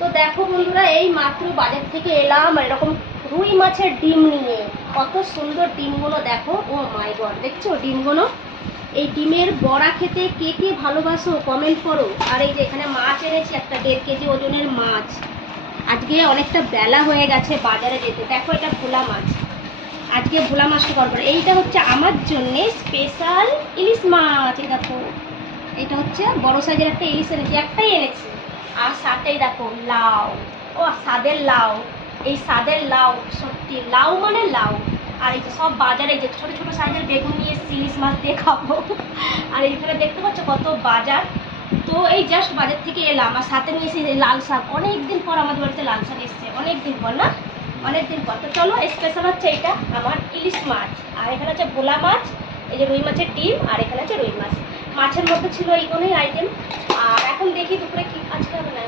তো দেখো বন্ধুরা, এই মাত্র বাজার থেকে এলাম এরকম রুই মাছের ডিম নিয়ে। কত সুন্দর ডিমগুলো দেখো, ও মাই গড, দেখছো ডিমগুলো? এই ডিমের বড়া খেতে কে কে ভালোবাসো কমেন্ট করো। আর এই যে এখানে মাছ এনেছি, একটা 1.5 কেজি ওজনের মাছ। আজকে অনেকটা বেলা হয়ে গেছে বাজারে যেতে। দেখো এটা ভোলা মাছ, আজকে ভোলা মাছটা করবো। এইটা হচ্ছে আমার জন্যে স্পেশাল ইলিশ মাছ। এই দেখো, এটা হচ্ছে বড় সাইজের একটা ইলিশ এনেছি, একটাই এনেছি। আর সাথেই দেখো লাউ, ও স্বাদের লাউ, এই স্বাদের লাউ, সত্যি লাউ মানে লাউ। আর এই যে সব বাজারে যে ছোটো ছোটো সাইজের বেগুন নিয়ে এসেছি ইলিশ মাছ দিয়ে খাবো। আর এইখানে দেখতে পাচ্ছ কত বাজার। তো এই জাস্ট বাজার থেকে এলাম, আর সাথে নিয়ে এসেছি লাল শাক। অনেকদিন পর আমাদের বাড়িতে লাল শাক এসছে, অনেকদিন পর না, অনেকদিন পর। তো চলো, স্পেশাল হচ্ছে এটা আমার ইলিশ মাছ। আর এখানে হচ্ছে ভোলা মাছ, এই যে রুই মাছের ডিম, আর এখানে হচ্ছে রুই মাছ। মাছের মধ্যে ছিল এইগুলোই আইটেম। আর এখন দেখি দুপুরে কি আজকে হবে না,